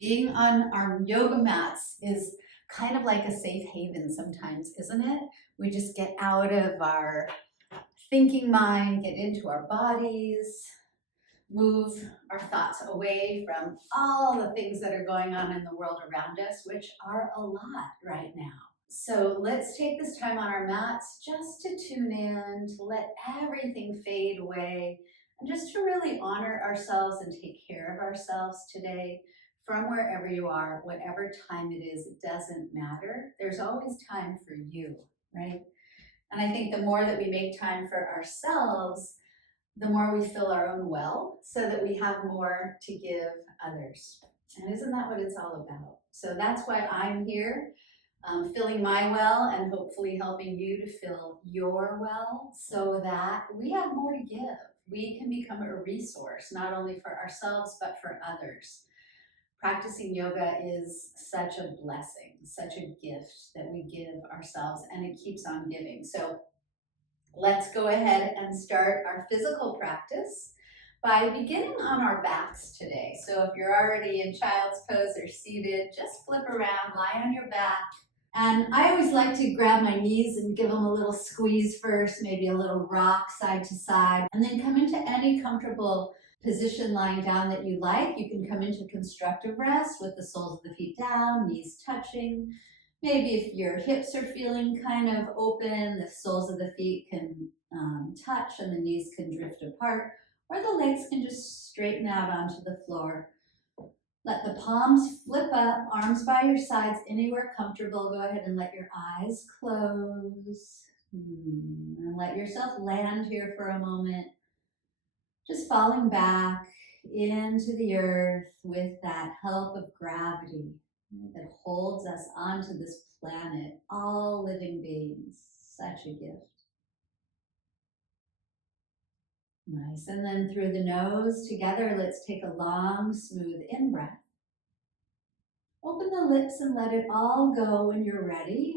Being on our yoga mats is kind of like a safe haven sometimes, isn't it? We just get out of our thinking mind, get into our bodies, move our thoughts away from all the things that are going on in the world around us, which are a lot right now. So let's take this time on our mats just to tune in, to let everything fade away, and just to really honor ourselves and take care of ourselves today from wherever you are, whatever time it is, it doesn't matter. There's always time for you, right? And I think the more that we make time for ourselves, the more we fill our own well so that we have more to give others. And isn't that what it's all about? So that's why I'm here, filling my well and hopefully helping you to fill your well so that we have more to give. We can become a resource, not only for ourselves, but for others. Practicing yoga is such a blessing, such a gift that we give ourselves, and it keeps on giving. So let's go ahead and start our physical practice by beginning on our backs today. So if you're already in child's pose or seated, just flip around, lie on your back. And I always like to grab my knees and give them a little squeeze first, maybe a little rock side to side, and then come into any comfortable position lying down that you like. You can come into constructive rest with the soles of the feet down, knees touching. Maybe if your hips are feeling kind of open, the soles of the feet can touch and the knees can drift apart, or the legs can just straighten out onto the floor. Let the palms flip up, arms by your sides, anywhere comfortable. Go ahead and let your eyes close. And let yourself land here for a moment. Just falling back into the earth with that help of gravity that holds us onto this planet, all living beings. Such a gift. Nice. And then through the nose together, let's take a long, smooth in-breath. Open the lips and let it all go when you're ready.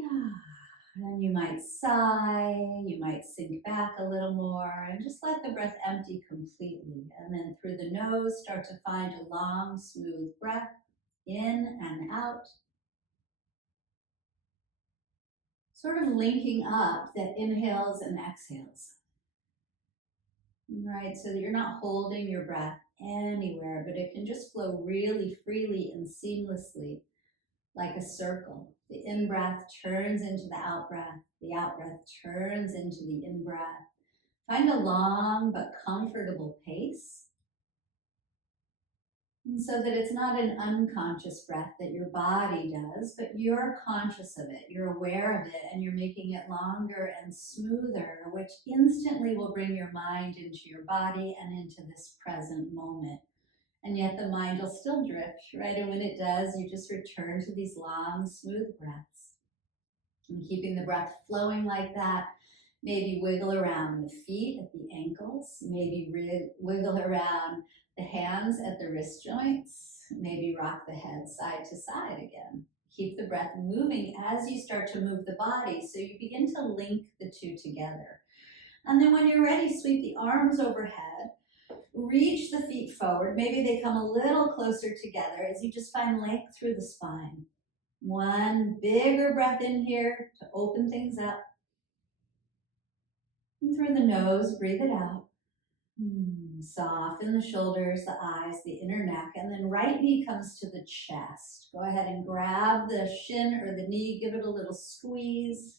And you might sigh, you might sink back a little more, and just let the breath empty completely. And then through the nose, start to find a long, smooth breath in and out. Sort of linking up the inhales and exhales. Right, so that you're not holding your breath anywhere, but it can just flow really freely and seamlessly like a circle. The in-breath turns into the out-breath turns into the in-breath. Find a long but comfortable pace, and so that it's not an unconscious breath that your body does, but you're conscious of it, you're aware of it, and you're making it longer and smoother, which instantly will bring your mind into your body and into this present moment. And yet the mind will still drift, right? And when it does, you just return to these long, smooth breaths. And keeping the breath flowing like that, maybe wiggle around the feet at the ankles, maybe wiggle around the hands at the wrist joints, maybe rock the head side to side again. Keep the breath moving as you start to move the body, so you begin to link the two together. And then when you're ready, sweep the arms overhead, reach the feet forward. Maybe they come a little closer together as you just find length through the spine. One bigger breath in here to open things up. And through the nose, breathe it out. Soften the shoulders, the eyes, the inner neck, and then right knee comes to the chest. Go ahead and grab the shin or the knee, give it a little squeeze.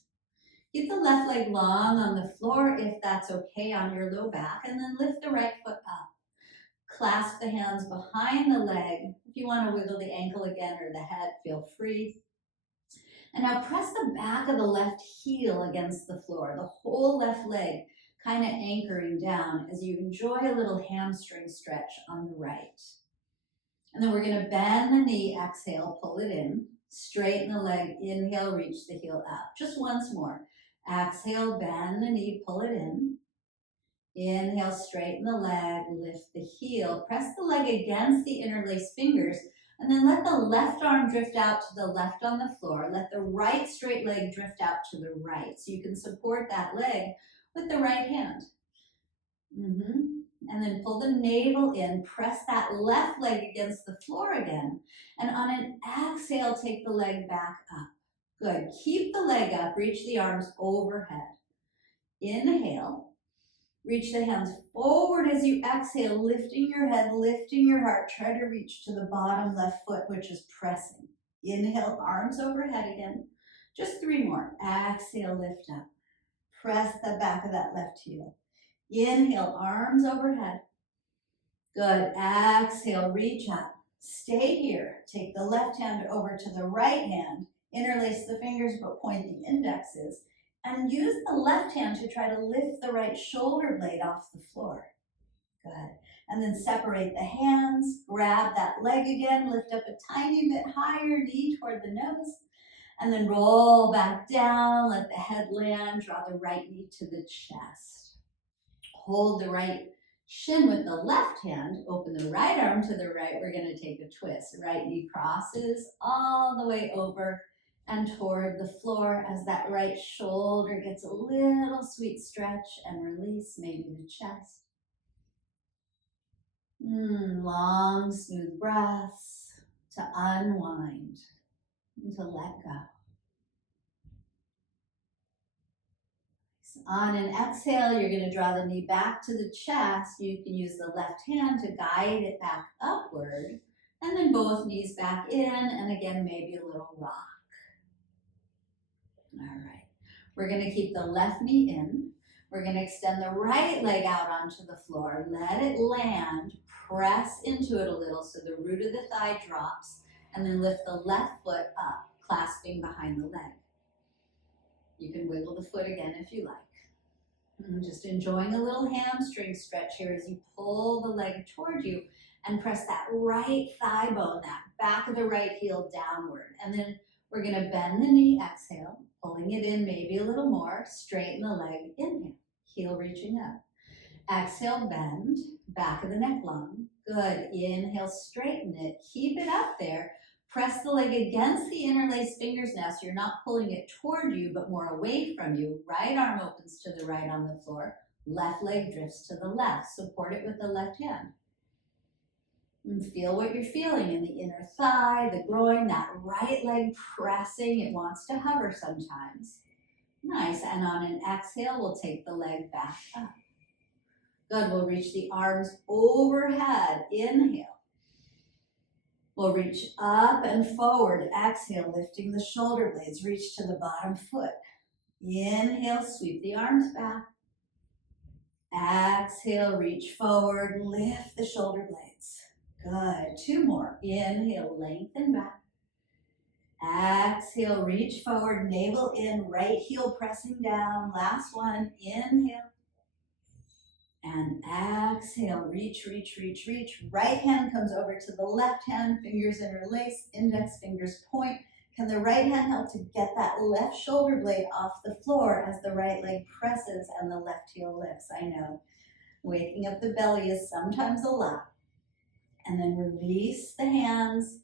Keep the left leg long on the floor if that's okay on your low back, and then lift the right foot up. Clasp the hands behind the leg. If you want to wiggle the ankle again or the head, feel free. And now press the back of the left heel against the floor, the whole left leg kind of anchoring down as you enjoy a little hamstring stretch on the right. And then we're going to bend the knee, exhale, pull it in, straighten the leg, inhale, reach the heel up. Just once more. Exhale, bend the knee, pull it in. Inhale, straighten the leg, lift the heel, press the leg against the interlaced fingers, and then let the left arm drift out to the left on the floor. Let the right straight leg drift out to the right, so you can support that leg with the right hand. And then pull the navel in, press that left leg against the floor again. And on an exhale, take the leg back up. Good, keep the leg up, reach the arms overhead. Inhale, reach the hands forward as you exhale, lifting your head, lifting your heart. Try to reach to the bottom left foot, which is pressing. Inhale, arms overhead again. Just 3 more. Exhale, lift up. Press the back of that left heel. Inhale, arms overhead. Good. Exhale, reach up. Stay here. Take the left hand over to the right hand. Interlace the fingers but point the indexes. And use the left hand to try to lift the right shoulder blade off the floor. Good. And then separate the hands. Grab that leg again. Lift up a tiny bit higher, knee toward the nose. And then roll back down. Let the head land. Draw the right knee to the chest. Hold the right shin with the left hand, open the right arm to the right. We're going to take a twist. Right knee crosses all the way over and toward the floor as that right shoulder gets a little sweet stretch and release, maybe the chest. Long, smooth breaths to unwind and to let go. On an exhale, you're going to draw the knee back to the chest. You can use the left hand to guide it back upward. And then both knees back in. And again, maybe a little rock. All right. We're going to keep the left knee in. We're going to extend the right leg out onto the floor. Let it land. Press into it a little so the root of the thigh drops. And then lift the left foot up, clasping behind the leg. You can wiggle the foot again if you like. Just enjoying a little hamstring stretch here as you pull the leg toward you and press that right thigh bone, that back of the right heel downward. And then we're going to bend the knee, exhale, pulling it in maybe a little more, straighten the leg, inhale, heel reaching up. Exhale, bend, back of the neck long. Good, inhale, straighten it, keep it up there. Press the leg against the interlaced fingers now so you're not pulling it toward you but more away from you. Right arm opens to the right on the floor. Left leg drifts to the left. Support it with the left hand. And feel what you're feeling in the inner thigh, the groin, that right leg pressing. It wants to hover sometimes. Nice. And on an exhale, we'll take the leg back up. Good. We'll reach the arms overhead. Inhale. We'll reach up and forward. Exhale, lifting the shoulder blades. Reach to the bottom foot. Inhale, sweep the arms back. Exhale, reach forward. Lift the shoulder blades. Good. 2 more. Inhale, lengthen back. Exhale, reach forward. Navel in. Right heel pressing down. Last one. Inhale. And exhale, reach, reach, reach, reach. Right hand comes over to the left hand, fingers interlace, index fingers point. Can the right hand help to get that left shoulder blade off the floor as the right leg presses and the left heel lifts? I know, waking up the belly is sometimes a lot. And then release the hands,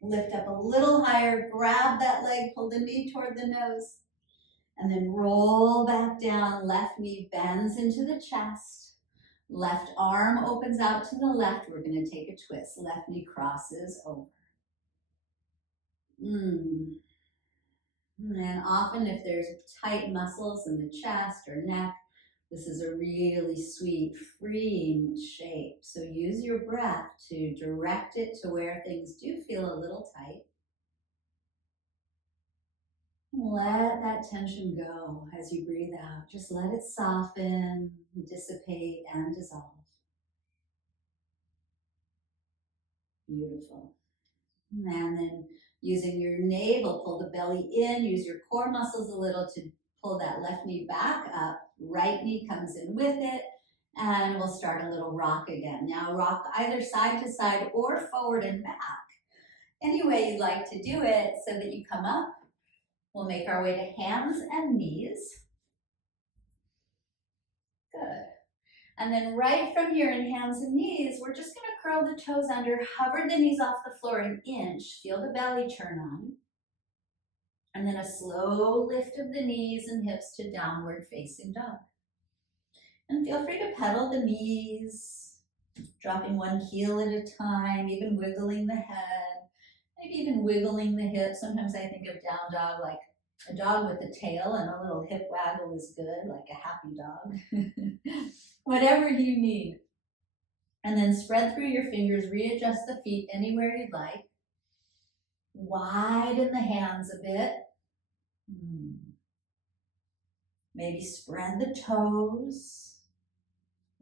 lift up a little higher, grab that leg, pull the knee toward the nose. And then roll back down, left knee bends into the chest. Left arm opens out to the left. We're going to take a twist. Left knee crosses over. And often if there's tight muscles in the chest or neck, this is a really sweet, freeing shape. So use your breath to direct it to where things do feel a little tight. Let that tension go as you breathe out. Just let it soften, dissipate, and dissolve. Beautiful. And then using your navel, pull the belly in, use your core muscles a little to pull that left knee back up. Right knee comes in with it, and we'll start a little rock again. Now rock either side to side or forward and back. Any way you'd like to do it so that you come up. We'll make our way to hands and knees. Good. And then right from here in hands and knees, we're just going to curl the toes under, hover the knees off the floor an inch, feel the belly turn on. And then a slow lift of the knees and hips to downward facing dog. And feel free to pedal the knees, dropping one heel at a time, even wiggling the head, maybe even wiggling the hips. Sometimes I think of down dog like a dog with a tail, and a little hip waggle is good, like a happy dog. Whatever you need. And then spread through your fingers, readjust the feet anywhere you'd like. Widen the hands a bit. Maybe spread the toes.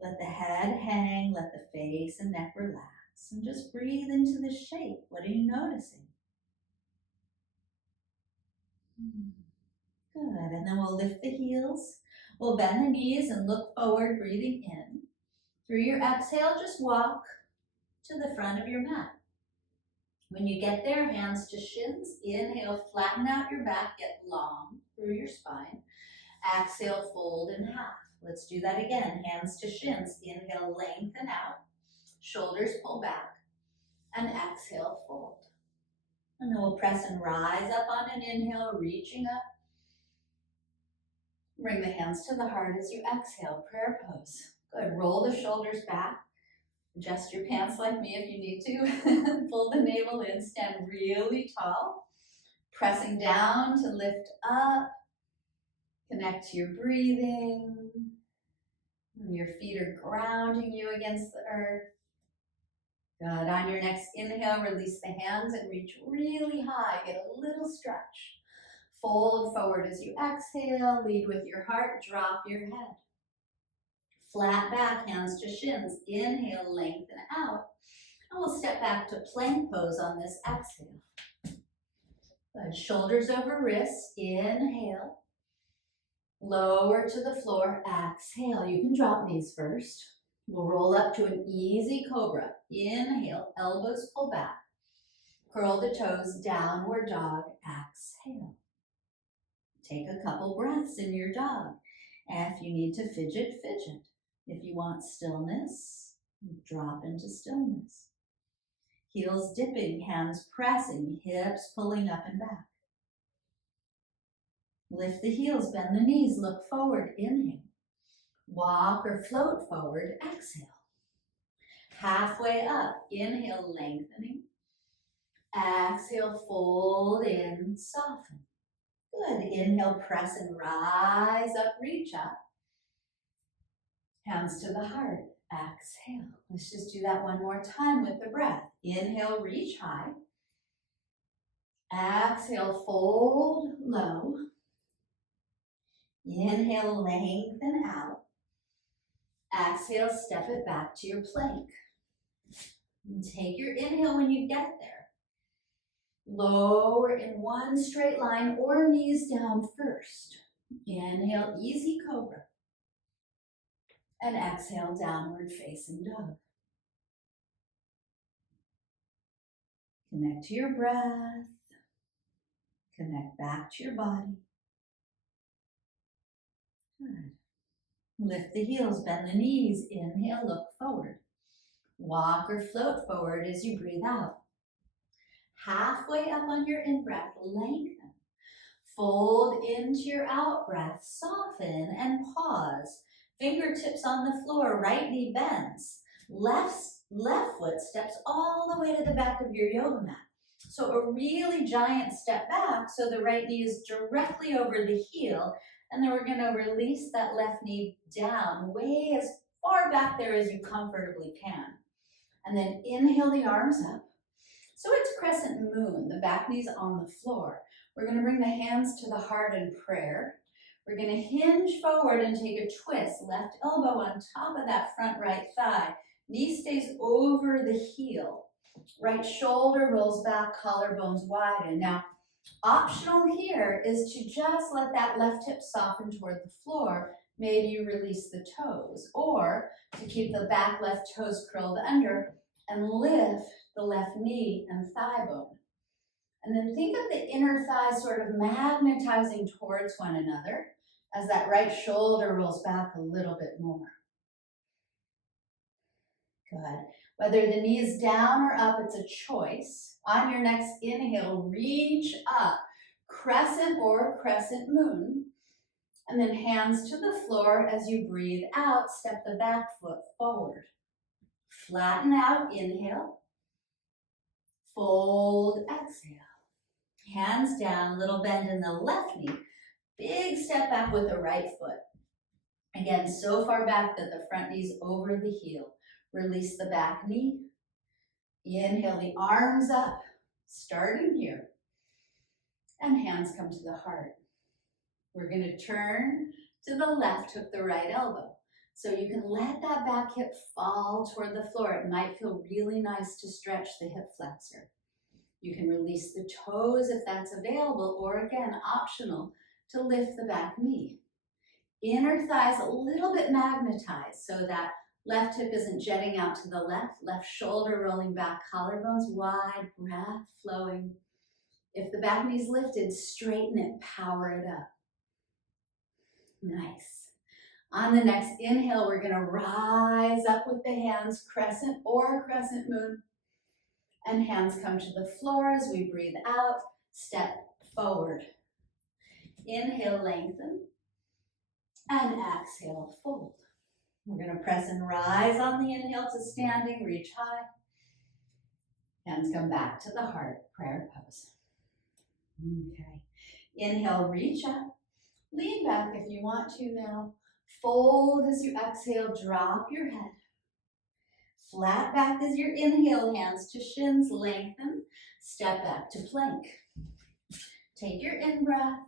Let the head hang, let the face and neck relax, and just breathe into the shape. What are you noticing? Good, and then we'll lift the heels. We'll bend the knees and look forward, breathing in. Through your exhale, just walk to the front of your mat. When you get there, hands to shins. Inhale, flatten out your back, get long through your spine. Exhale, fold in half. Let's do that again. Hands to shins. Inhale, lengthen out. Shoulders pull back. And exhale, fold. And then we'll press and rise up on an inhale, reaching up. Bring the hands to the heart as you exhale, prayer pose. Good, roll the shoulders back. Adjust your pants like me if you need to. Pull the navel in, stand really tall. Pressing down to lift up. Connect to your breathing. Your feet are grounding you against the earth. Good, on your next inhale, release the hands and reach really high. Get a little stretch. Fold forward as you exhale. Lead with your heart, drop your head. Flat back, hands to shins. Inhale, lengthen out. And we'll step back to plank pose on this exhale. Good. Shoulders over wrists. Inhale. Lower to the floor. Exhale. You can drop knees first. We'll roll up to an easy cobra. Inhale. Elbows pull back. Curl the toes. Downward dog. Exhale. Take a couple breaths in your dog. And if you need to fidget, fidget. If you want stillness, drop into stillness. Heels dipping, hands pressing, hips pulling up and back. Lift the heels, bend the knees, look forward, inhale. Walk or float forward, exhale. Halfway up, inhale, lengthening. Exhale, fold in, soften. Good, inhale, press and rise up, reach up. Hands to the heart, exhale. Let's just do that one more time with the breath. Inhale, reach high. Exhale, fold low. Inhale, lengthen out. Exhale, step it back to your plank. And take your inhale when you get there. Lower in one straight line or knees down first. Inhale, easy cobra. And exhale, downward facing dog. Connect to your breath. Connect back to your body. Good. Lift the heels, bend the knees. Inhale, look forward. Walk or float forward as you breathe out. Halfway up on your in-breath, lengthen. Fold into your out-breath, soften and pause. Fingertips on the floor, right knee bends. Left foot steps all the way to the back of your yoga mat. So a really giant step back so the right knee is directly over the heel. And then we're going to release that left knee down way as far back there as you comfortably can. And then inhale the arms up. So it's crescent moon, the back knee's on the floor. We're going to bring the hands to the heart in prayer. We're going to hinge forward and take a twist. Left elbow on top of that front right thigh. Knee stays over the heel. Right shoulder rolls back, collarbones widen. Now, optional here is to just let that left hip soften toward the floor. Maybe you release the toes, or to keep the back left toes curled under and lift the left knee and thigh bone. And then think of the inner thigh sort of magnetizing towards one another as that right shoulder rolls back a little bit more. Good. Whether the knee is down or up, it's a choice. On your next inhale, reach up, crescent or crescent moon. And then hands to the floor as you breathe out, step the back foot forward. Flatten out, inhale. Fold, exhale. Hands down, little bend in the left knee. Big step back with the right foot. Again, so far back that the front knee's over the heel. Release the back knee. Inhale the arms up, starting here. And hands come to the heart. We're going to turn to the left, hook the right elbow. So you can let that back hip fall toward the floor. It might feel really nice to stretch the hip flexor. You can release the toes if that's available, or again, optional, to lift the back knee. Inner thighs a little bit magnetized so that left hip isn't jetting out to the left shoulder rolling back, collarbones wide, breath flowing. If the back knee's lifted, straighten it, power it up. Nice. On the next inhale, we're going to rise up with the hands, crescent or crescent moon. And hands come to the floor as we breathe out, step forward. Inhale, lengthen. And exhale, fold. We're going to press and rise on the inhale to standing, reach high. Hands come back to the heart, prayer pose. Okay. Inhale, reach up. Lean back if you want to now. Fold as you exhale, drop your head. Flat back as you inhale, hands to shins, lengthen. Step back to plank. Take your in-breath.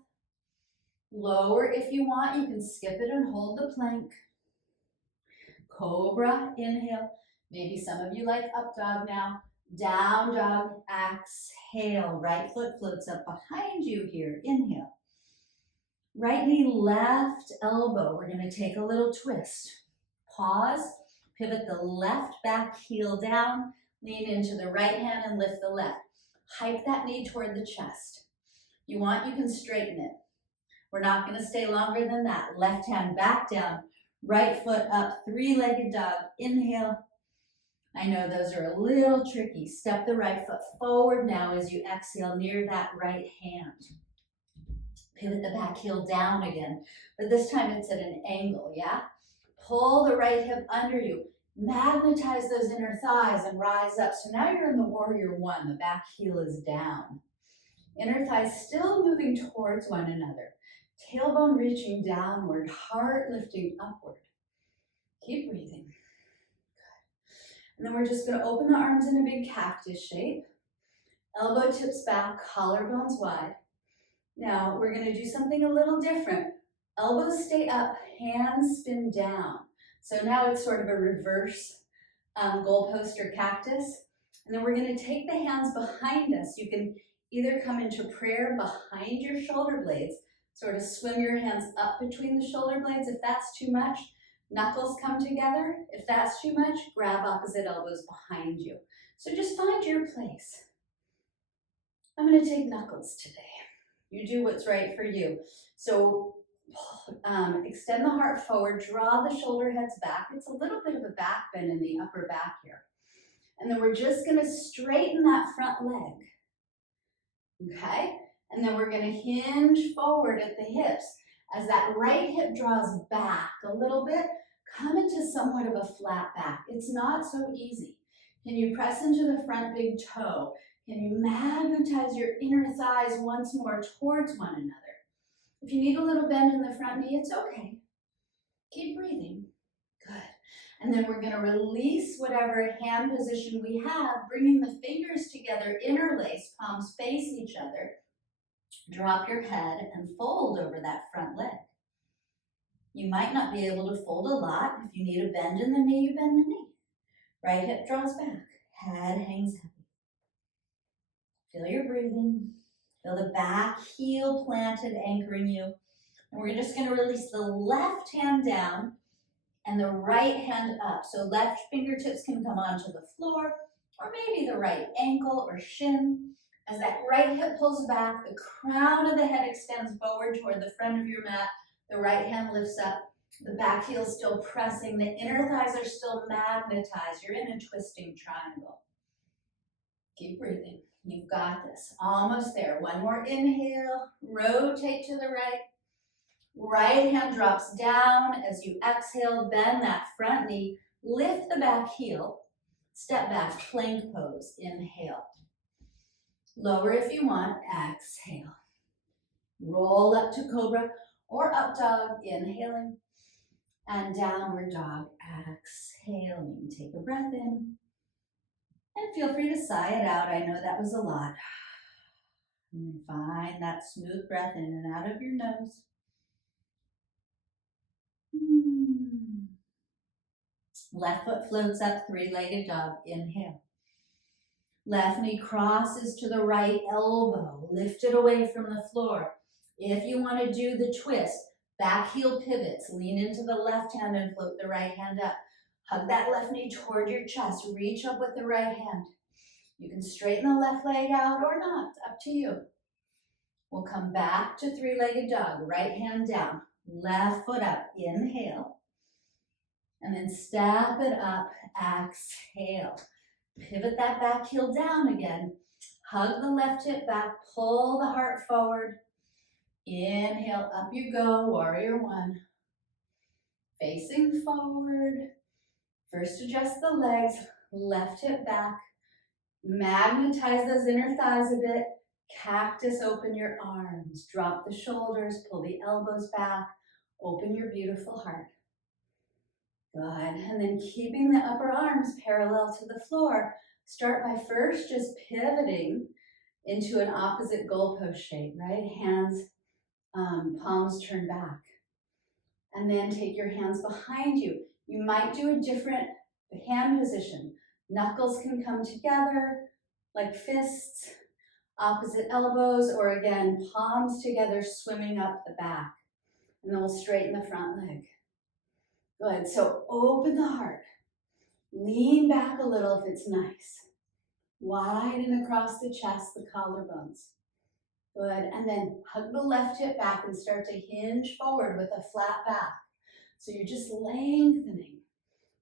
Lower if you want, you can skip it and hold the plank. Cobra, inhale. Maybe some of you like up dog now. Down dog, exhale. Right foot floats up behind you here, inhale. Right knee, left elbow. We're going to take a little twist. Pause, pivot the left back heel down, lean into the right hand and lift the left. Hike that knee toward the chest. You want, you can straighten it. We're not going to stay longer than that. Left hand back down, right foot up, three-legged dog. Inhale. I know those are a little tricky. Step the right foot forward now as you exhale near that right hand. Pivot the back heel down again, but this time it's at an angle, yeah? Pull the right hip under you. Magnetize those inner thighs and rise up. So now you're in the warrior one. The back heel is down. Inner thighs still moving towards one another. Tailbone reaching downward, heart lifting upward. Keep breathing. Good. And then we're just going to open the arms in a big cactus shape. Elbow tips back, collarbones wide. Now we're going to do something a little different. Elbows stay up, hands spin down. So now it's sort of a reverse goalpost or cactus. And then we're going to take the hands behind us. You can either come into prayer behind your shoulder blades, sort of swim your hands up between the shoulder blades. If that's too much, knuckles come together. If that's too much, grab opposite elbows behind you. So just find your place. I'm going to take knuckles today. You do what's right for you. So extend the heart forward, draw the shoulder heads back. It's a little bit of a back bend in the upper back here. And then we're just going to straighten that front leg. Okay? And then we're going to hinge forward at the hips. As that right hip draws back a little bit, come into somewhat of a flat back. It's not so easy. Can you press into the front big toe? Can you magnetize your inner thighs once more towards one another? If you need a little bend in the front knee, it's okay. Keep breathing. Good. And then we're going to release whatever hand position we have, bringing the fingers together, interlace, palms face each other. Drop your head and fold over that front leg. You might not be able to fold a lot. If you need a bend in the knee, you bend the knee. Right hip draws back. Head hangs heavy. Feel your breathing. Feel the back heel planted, anchoring you. And we're just going to release the left hand down and the right hand up. So left fingertips can come onto the floor, or maybe the right ankle or shin. As that right hip pulls back, the crown of the head extends forward toward the front of your mat. The right hand lifts up. The back heel is still pressing. The inner thighs are still magnetized. You're in a twisting triangle. Keep breathing. You've got this. Almost there. One more inhale. Rotate to the right. Right hand drops down. As you exhale, bend that front knee, lift the back heel, step back, plank pose, inhale. Lower if you want, exhale. Roll up to cobra or up dog, inhaling, and downward dog, exhaling. Take a breath in, and feel free to sigh it out. I know that was a lot. And find that smooth breath in and out of your nose. Left foot floats up, three-legged dog, inhale. Left knee crosses to the right elbow, lift it away from the floor. If you want to do the twist, back heel pivots, lean into the left hand and float the right hand up. Hug that left knee toward your chest, reach up with the right hand. You can straighten the left leg out or not, up to you. We'll come back to three-legged dog, right hand down, left foot up, inhale. And then step it up, exhale. Pivot that back heel down again. Hug the left hip back, pull the heart forward. Inhale, up you go, warrior one. Facing forward. First adjust the legs, left hip back. Magnetize those inner thighs a bit. Cactus, open your arms. Drop the shoulders, pull the elbows back. Open your beautiful heart. Good, and then keeping the upper arms parallel to the floor. Start by first just pivoting into an opposite goalpost shape, right? Hands, palms turn back. And then take your hands behind you. You might do a different hand position. Knuckles can come together like fists, opposite elbows, or again, palms together, swimming up the back. And then we'll straighten the front leg. Good, so open the heart. Lean back a little if it's nice. Widen across the chest, the collarbones. Good, and then hug the left hip back and start to hinge forward with a flat back. So you're just lengthening.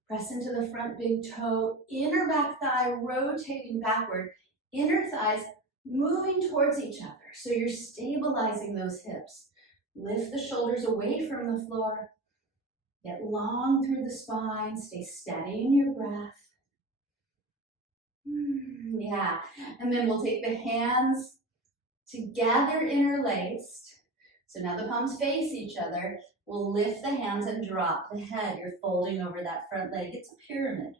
Press into the front big toe, inner back thigh rotating backward, inner thighs moving towards each other. So you're stabilizing those hips. Lift the shoulders away from the floor. Get long through the spine. Stay steady in your breath. Yeah, and then we'll take the hands together interlaced. So now the palms face each other. We'll lift the hands and drop the head. You're folding over that front leg. It's a pyramid.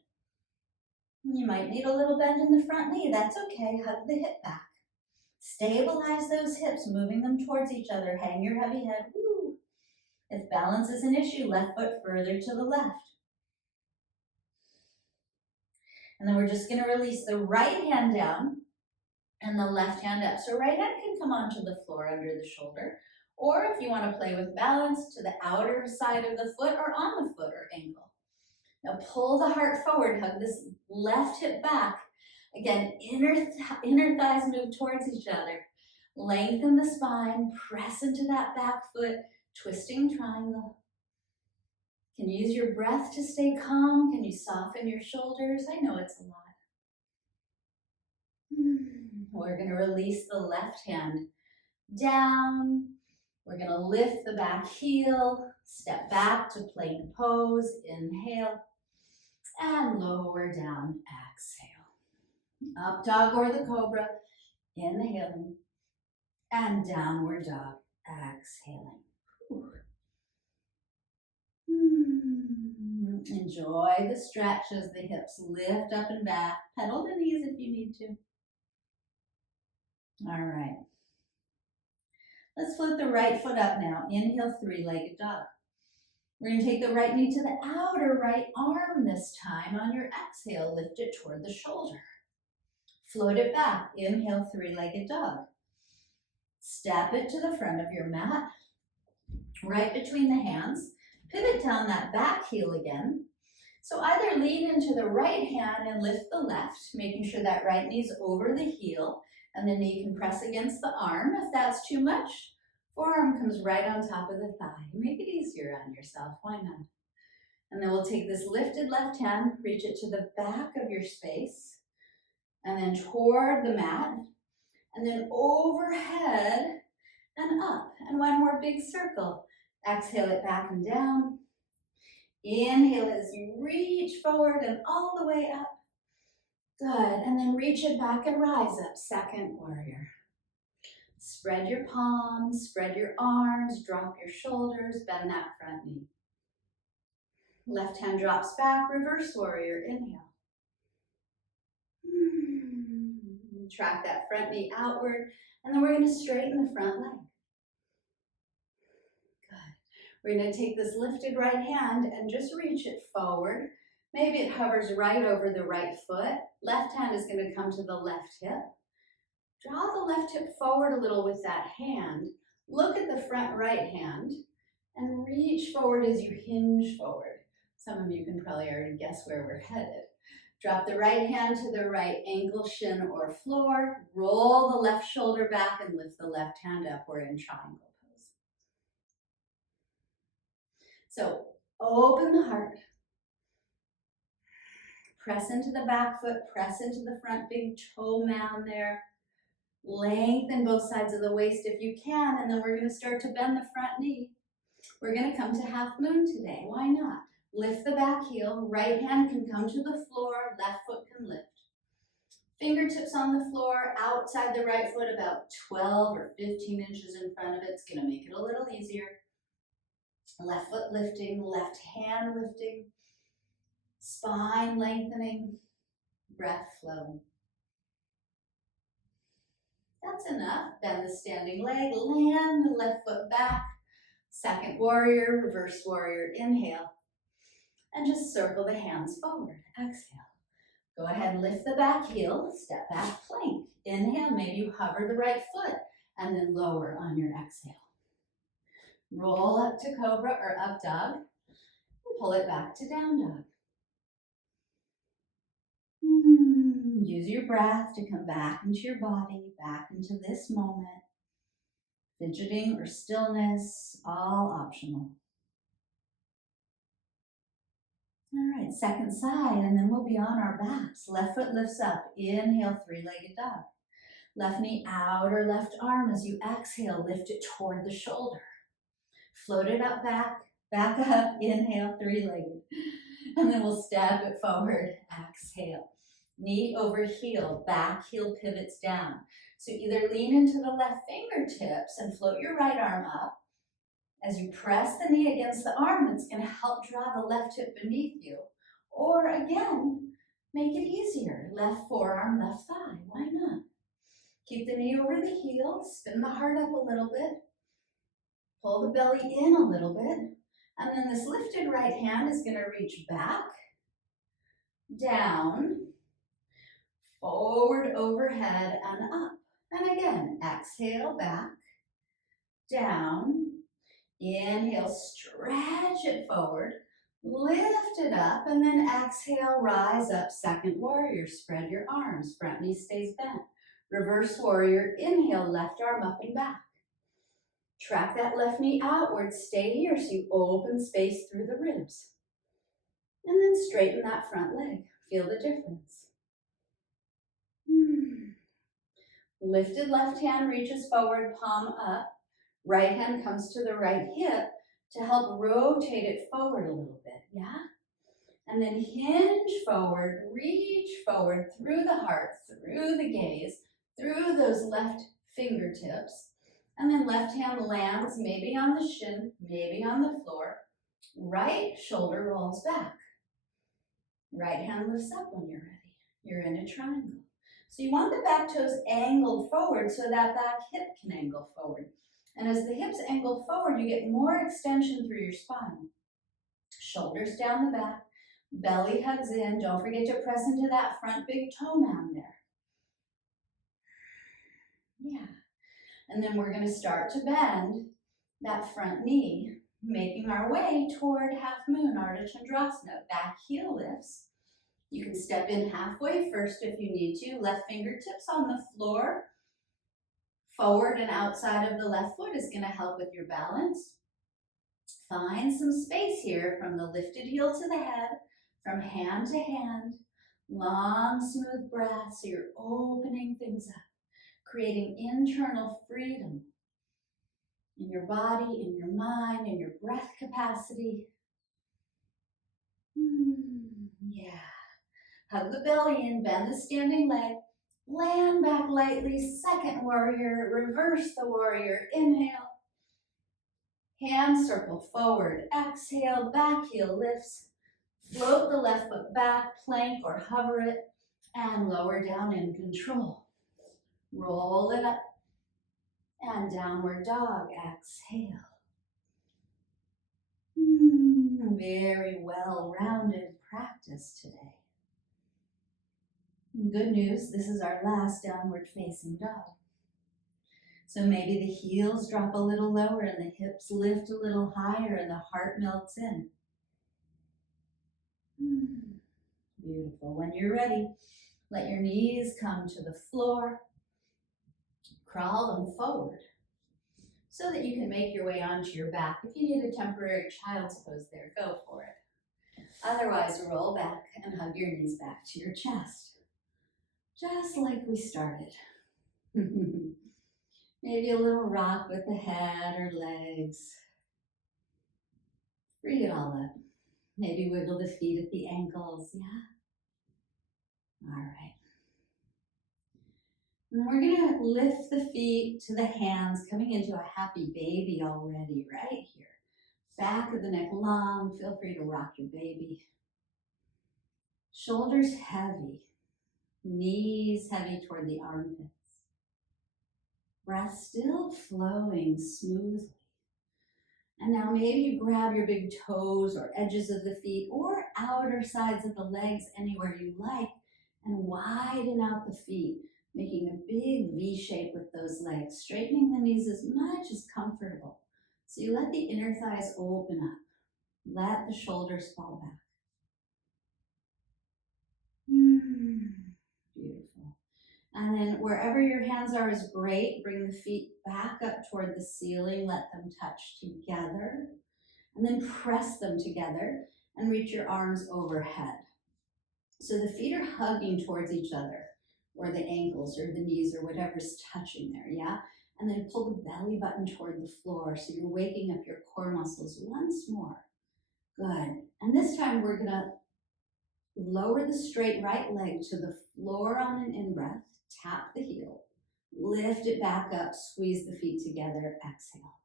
You might need a little bend in the front knee. That's okay. Hug the hip back. Stabilize those hips, moving them towards each other. Hang your heavy head. Woo. If balance is an issue, left foot further to the left. And then we're just going to release the right hand down and the left hand up. So right hand can come onto the floor under the shoulder. Or if you want to play with balance, to the outer side of the foot or on the foot or ankle. Now pull the heart forward, hug this left hip back. Again, inner thighs move towards each other. Lengthen the spine, press into that back foot, twisting triangle. Can you use your breath to stay calm? Can you soften your shoulders? I know it's a lot. We're going to release the left hand down. We're going to lift the back heel, step back to plank pose, inhale, and lower down, exhale. Up dog or the cobra, inhaling, and downward dog, exhaling. Enjoy the stretch as the hips lift up and back. Pedal the knees if you need to. All right. Let's flip the right foot up now. Inhale, three-legged dog. We're going to take the right knee to the outer right arm this time. On your exhale, lift it toward the shoulder. Float it back. Inhale, three-legged dog. Step it to the front of your mat, right between the hands. Pivot down that back heel again. So either lean into the right hand and lift the left, making sure that right knee's over the heel, and the knee can press against the arm. If that's too much, forearm comes right on top of the thigh. Make it easier on yourself, why not? And then we'll take this lifted left hand, reach it to the back of your space, and then toward the mat, and then overhead and up. And one more big circle. Exhale it back and down. Inhale as you reach forward and all the way up. Good, and then reach it back and rise up, second warrior. Spread your palms, spread your arms, drop your shoulders, bend that front knee. Left hand drops back, reverse warrior, inhale. Track that front knee outward, and then we're going to straighten the front leg. Good. We're going to take this lifted right hand and just reach it forward. Maybe it hovers right over the right foot. Left hand is going to come to the left hip. Draw the left hip forward a little with that hand. Look at the front right hand and reach forward as you hinge forward. Some of you can probably already guess where we're headed. Drop the right hand to the right ankle, shin, or floor. Roll the left shoulder back and lift the left hand up. We're in triangle pose. So open the heart. Press into the back foot, press into the front big toe mound there. Lengthen both sides of the waist if you can, and then we're going to start to bend the front knee. We're going to come to half moon today. Why not? Lift the back heel, right hand can come to the floor, left foot can lift. Fingertips on the floor, outside the right foot about 12 or 15 inches in front of it. It's going to make it a little easier. Left foot lifting, left hand lifting, spine lengthening, breath flowing. That's enough. Bend the standing leg, land the left foot back. Second warrior, reverse warrior, inhale. And just circle the hands forward, exhale. Go ahead and lift the back heel, step back plank. Inhale, maybe you hover the right foot and then lower on your exhale. Roll up to cobra or up dog and pull it back to down dog. Use your breath to come back into your body, back into this moment. Fidgeting or stillness, all optional. All right, second side, and then we'll be on our backs. Left foot lifts up. Inhale, three-legged dog. Left knee out or left arm as you exhale, lift it toward the shoulder. Float it up back, back up, inhale, three-legged. And then we'll step it forward, exhale. Knee over heel, back heel pivots down. So either lean into the left fingertips and float your right arm up. As you press the knee against the arm, it's going to help draw the left hip beneath you. Or again, make it easier. Left forearm, left thigh. Why not? Keep the knee over the heel, spin the heart up a little bit. Pull the belly in a little bit. And then this lifted right hand is going to reach back, down, forward, overhead, and up. And again, exhale, back, down. Inhale, stretch it forward, lift it up, and then exhale, rise up, second warrior. Spread your arms, front knee stays bent. Reverse warrior, inhale, left arm up and back. Track that left knee outward, stay here so you open space through the ribs. And then straighten that front leg, feel the difference. Lifted left hand reaches forward, palm up. Right hand comes to the right hip to help rotate it forward a little bit, yeah? And then hinge forward, reach forward through the heart, through the gaze, through those left fingertips. And then left hand lands maybe on the shin, maybe on the floor. Right shoulder rolls back. Right hand lifts up when you're ready. You're in a triangle. So you want the back toes angled forward so that back hip can angle forward. And as the hips angle forward, you get more extension through your spine. Shoulders down the back, belly hugs in. Don't forget to press into that front big toe mound there. Yeah. And then we're going to start to bend that front knee, making our way toward half moon, Ardha Chandrasana. Back heel lifts. You can step in halfway first if you need to. Left fingertips on the floor. Forward and outside of the left foot is going to help with your balance. Find some space here from the lifted heel to the head, from hand to hand. Long, smooth breath, so you're opening things up, creating internal freedom. in your body, in your mind, in your breath capacity. Yeah. Hug the belly in, bend the standing leg, land back lightly, second warrior, reverse the warrior, inhale. Hands circle forward, exhale, back heel lifts. Float the left foot back, plank or hover it, and lower down in control. Roll it up, and downward dog, exhale. Very well-rounded practice today. Good news, this is our last downward facing dog. So maybe the heels drop a little lower and the hips lift a little higher and the heart melts in. Beautiful. When you're ready, let your knees come to the floor. Crawl them forward so that you can make your way onto your back. If you need a temporary child's pose there, go for it. Otherwise, roll back and hug your knees back to your chest. Just like we started. Maybe a little rock with the head or legs. Bring it all up. Maybe wiggle the feet at the ankles, yeah? All right. And we're gonna lift the feet to the hands, coming into a happy baby already, right here. Back of the neck long, feel free to rock your baby. Shoulders heavy, knees heavy toward the armpits. Breath still flowing smoothly. And now maybe you grab your big toes or edges of the feet or outer sides of the legs anywhere you like and widen out the feet, making a big V shape with those legs, straightening the knees as much as comfortable. So you let the inner thighs open up. Let the shoulders fall back. Beautiful. And then wherever your hands are is great. Bring the feet back up toward the ceiling. Let them touch together. And then press them together and reach your arms overhead. So the feet are hugging towards each other, or the ankles or the knees or whatever's touching there, yeah? And then pull the belly button toward the floor so you're waking up your core muscles once more. Good. And this time we're gonna lower the straight right leg to the floor on an in-breath, tap the heel, lift it back up, squeeze the feet together, exhale.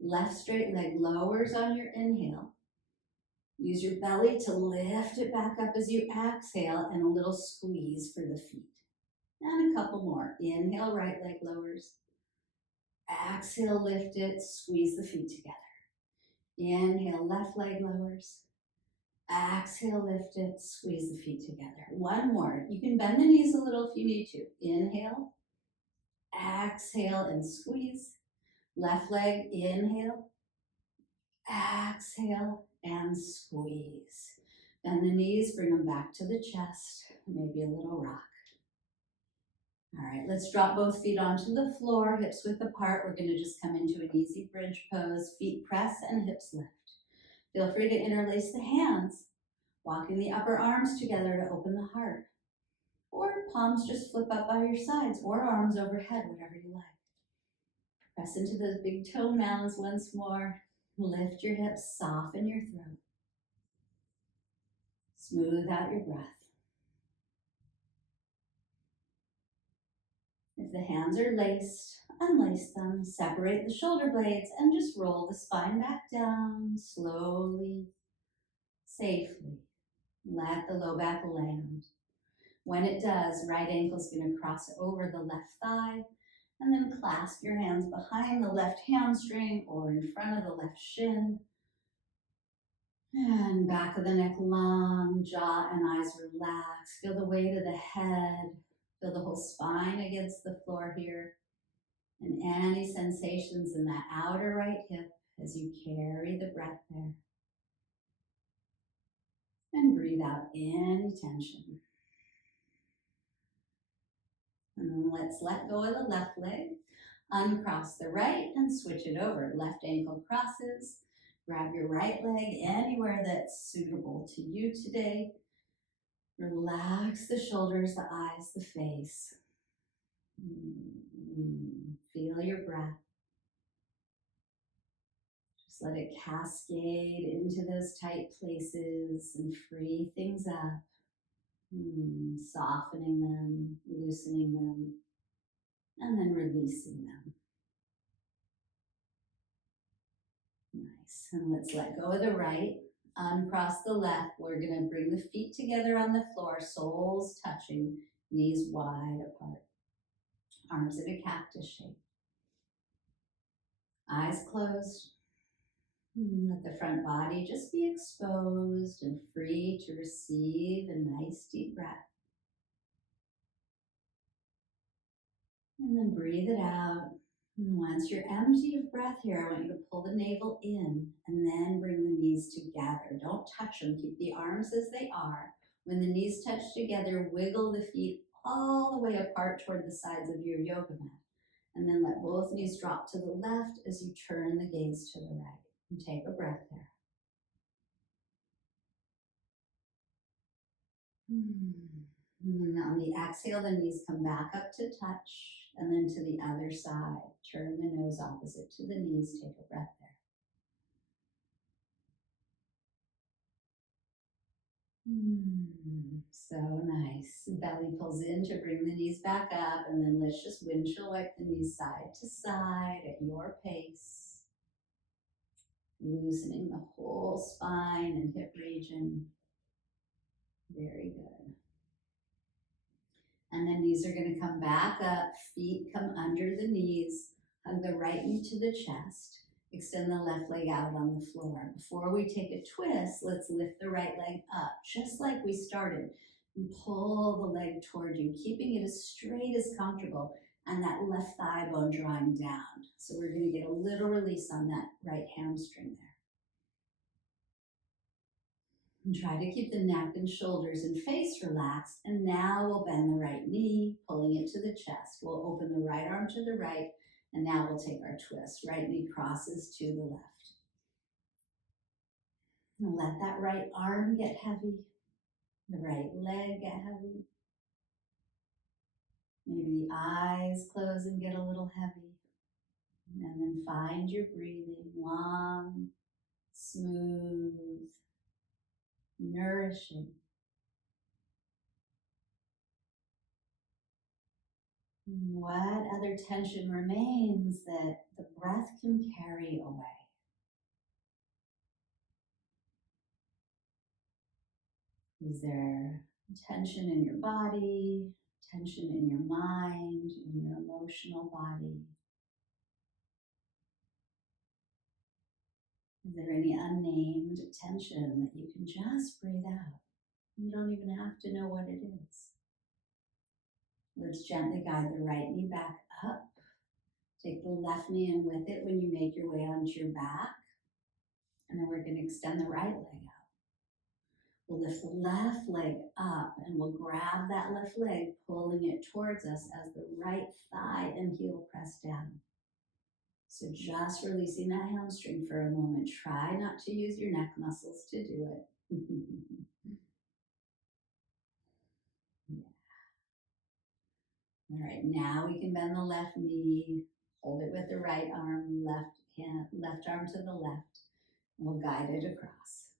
Left straight leg lowers on your inhale. Use your belly to lift it back up as you exhale and a little squeeze for the feet. And a couple more. Inhale, right leg lowers. Exhale, lift it, squeeze the feet together. Inhale, left leg lowers. Exhale, lift it, squeeze the feet together. One more. You can bend the knees a little if you need to. Inhale, exhale, and squeeze. Left leg, inhale, exhale, and squeeze. Bend the knees, bring them back to the chest, maybe a little rock. All right, let's drop both feet onto the floor, hips width apart. We're gonna just come into an easy bridge pose, feet press and hips lift. Feel free to interlace the hands, walking the upper arms together to open the heart. Or palms just flip up by your sides, or arms overhead, whatever you like. Press into those big toe mounds once more. Lift your hips, soften your throat. Smooth out your breath. If the hands are laced, unlace them, separate the shoulder blades, and just roll the spine back down slowly, safely. Let the low back land. When it does, right ankle's gonna cross over the left thigh, and then clasp your hands behind the left hamstring or in front of the left shin. And back of the neck long, jaw and eyes relax. Feel the weight of the head. Feel the whole spine against the floor here. And any sensations in that outer right hip as you carry the breath there. And breathe out any tension. And then let's let go of the left leg. Uncross the right and switch it over. Left ankle crosses. Grab your right leg anywhere that's suitable to you today. Relax the shoulders, the eyes, the face. Feel your breath. Just let it cascade into those tight places and free things up. Softening them, loosening them, and then releasing them. Nice. And let's let go of the right. Uncross the left. We're going to bring the feet together on the floor, soles touching, knees wide apart. Arms in a cactus shape. Eyes closed. Let the front body just be exposed and free to receive a nice deep breath. And then breathe it out. And once you're empty of breath here, I want you to pull the navel in and then bring the knees together. Don't touch them. Keep the arms as they are. When the knees touch together, wiggle the feet all the way apart toward the sides of your yoga mat. And then let both knees drop to the left as you turn the gaze to the right. And take a breath there. And on the exhale, the knees come back up to touch. And then to the other side, turn the nose opposite to the knees, take a breath there. So nice. Belly pulls in to bring the knees back up, and then let's just windshield wipe the knees side to side at your pace. Loosening the whole spine and hip region. Very good. And then knees are going to come back up, feet come under the knees, hug the right knee to the chest, extend the left leg out on the floor. Before we take a twist, let's lift the right leg up, just like we started, and pull the leg toward you, keeping it as straight as comfortable, and that left thigh bone drawing down. So we're going to get a little release on that right hamstring there. And try to keep the neck and shoulders and face relaxed. And now we'll bend the right knee, pulling it to the chest. We'll open the right arm to the right. And now we'll take our twist. Right knee crosses to the left. And let that right arm get heavy. The right leg get heavy. Maybe the eyes close and get a little heavy. And then find your breathing, long, smooth, nourishing. What other tension remains that the breath can carry away? Is there tension in your body, tension in your mind, in your emotional body? Is there any unnamed tension that you can just breathe out? You don't even have to know what it is. Let's gently guide the right knee back up. Take the left knee in with it when you make your way onto your back. And then we're going to extend the right leg out. We'll lift the left leg up and we'll grab that left leg, pulling it towards us as the right thigh and heel press down. So just releasing that hamstring for a moment. Try not to use your neck muscles to do it. All right, now we can bend the left knee, hold it with the right arm, left arm to the left, and we'll guide it across.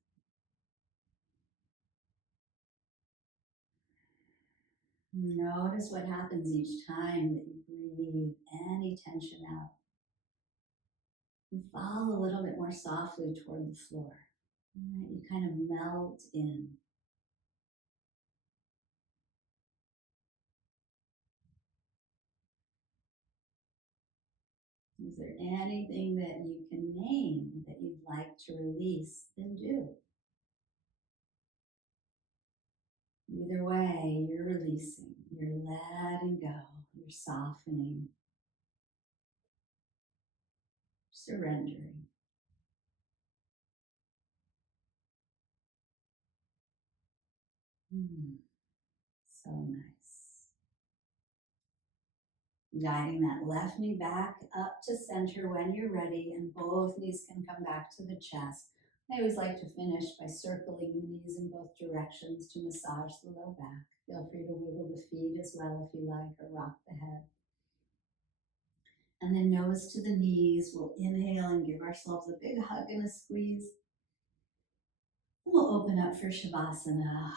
Notice what happens each time that you breathe any tension out. And fall a little bit more softly toward the floor. All right, you kind of melt in. Is there anything that you can name that you'd like to release? Then do. Either way, you're releasing, you're letting go, you're softening, surrendering. So nice. Guiding that left knee back up to center when you're ready, and both knees can come back to the chest. I always like to finish by circling the knees in both directions to massage the low back. Feel free to wiggle the feet as well if you like, or rock the head. And then nose to the knees. We'll inhale and give ourselves a big hug and a squeeze. We'll open up for Shavasana.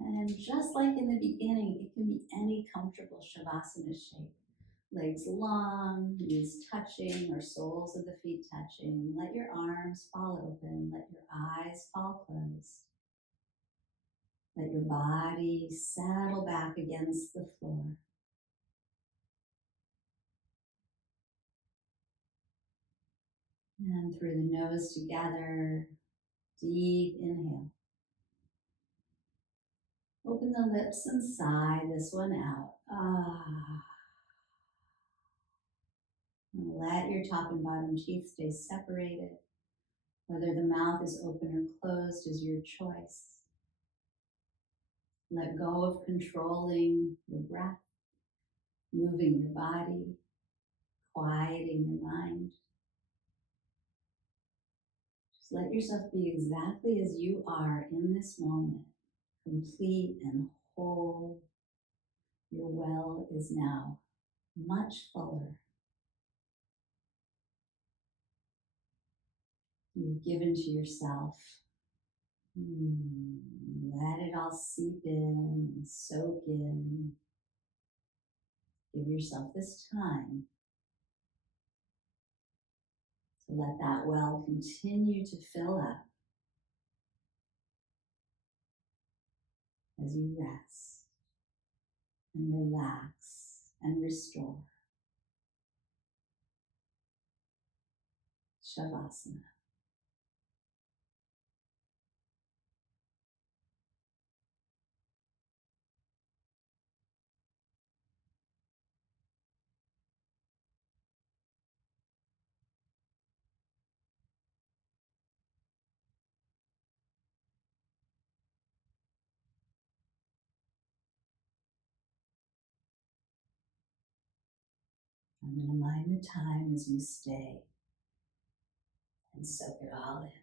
And just like in the beginning, it can be any comfortable Shavasana shape. Legs long, knees touching, or soles of the feet touching. Let your arms fall open. Let your eyes fall closed. Let your body settle back against the floor. And through the nose together, deep inhale. Open the lips and sigh this one out. And let your top and bottom teeth stay separated. Whether the mouth is open or closed is your choice. Let go of controlling your breath, moving your body, quieting your mind. Just let yourself be exactly as you are in this moment, complete and whole. Your well is now much fuller. You've given to yourself. Let it all seep in and soak in. Give yourself this time to let that well continue to fill up as you rest and relax and restore. Shavasana. I'm going to mind the time as you stay and soak it all in.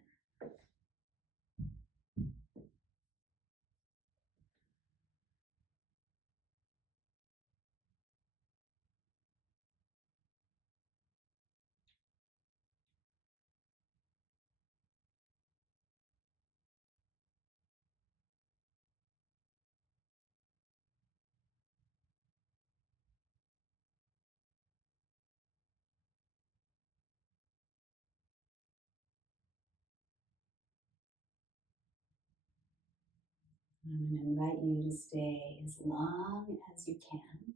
I'm going to invite you to stay as long as you can,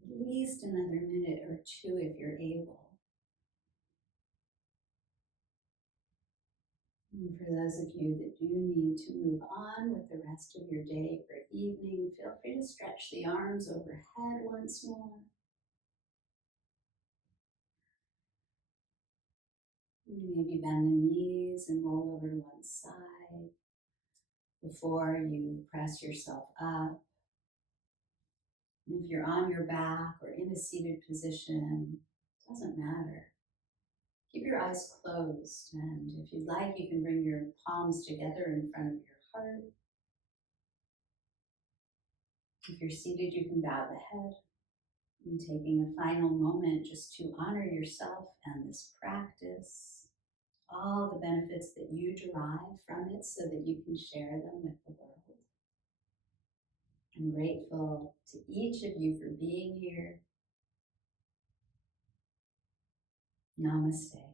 at least another minute or two if you're able. And for those of you that do need to move on with the rest of your day or evening, feel free to stretch the arms overhead once more. Maybe bend the knees and roll over to one side before you press yourself up. And if you're on your back or in a seated position, it doesn't matter. Keep your eyes closed, and if you'd like, you can bring your palms together in front of your heart. If you're seated, you can bow the head. And taking a final moment just to honor yourself and this practice, all the benefits that you derive from it so that you can share them with the world. I'm grateful to each of you for being here. Namaste.